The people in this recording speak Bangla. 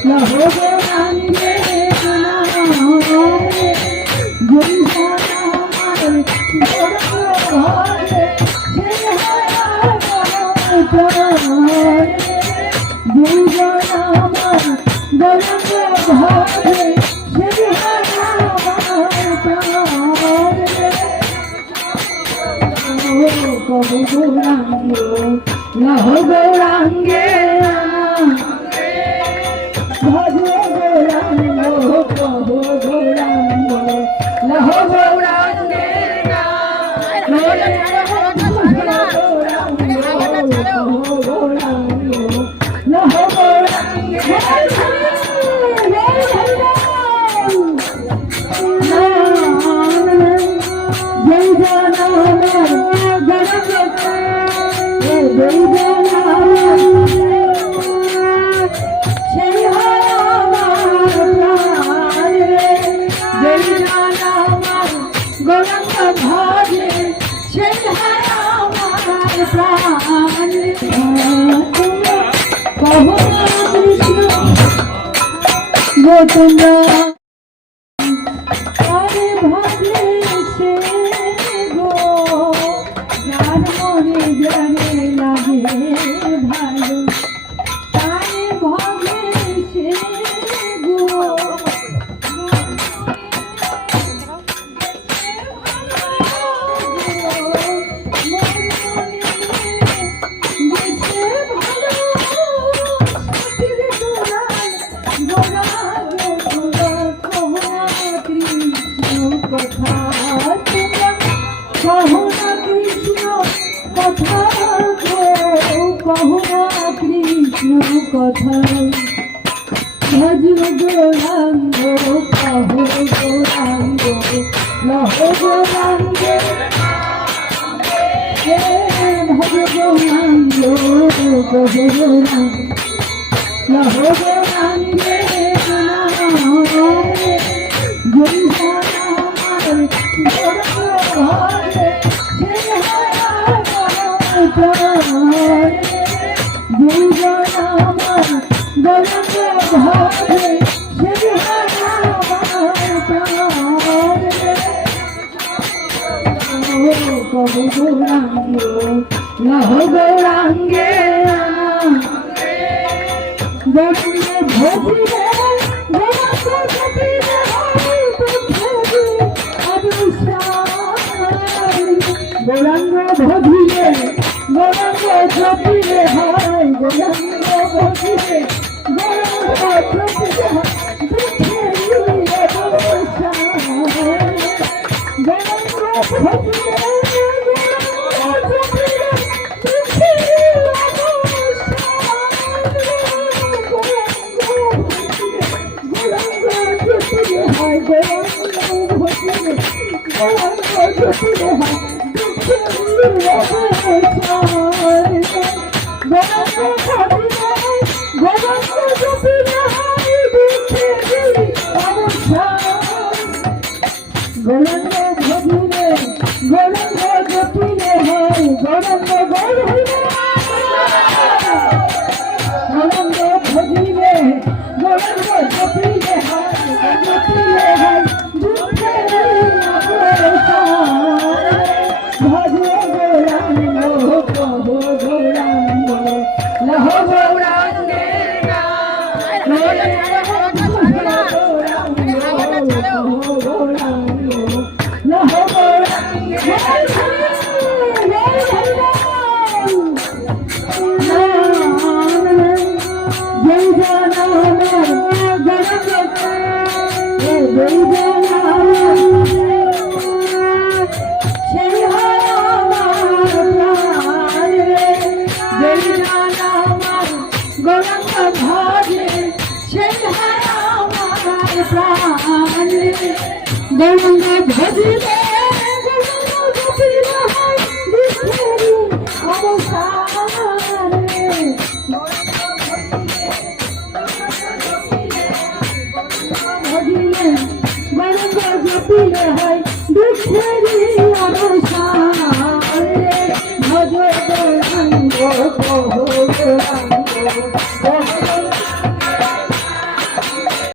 লহো গৌরাঙ্গে লহো গৌরাঙ্গে ভজ গৌরাঙ্গ প্রভু গৌরাঙ্গ লহো গৌরাঙ্গে লহো গৌরাঙ্গে তোমরা আরে ভাবে সে গো যার মনে জানে লাগে ভালো তারে ভাবে সে গো কথা ভজ গৌরাঙ্গ কহ গৌরাঙ্গ লহো গৌরাঙ্গে ভজ গৌরাঙ্গ কহ গৌরাঙ্গ লহো গৌরাঙ্গে লহো গৌরাঙ্গে গৌরাঙ্গ ভজিলে গৌরাঙ্গ জপিলে হয় গৌরাঙ্গ ভজিলে গৌরাঙ্গ জপিলে দুঃখেরই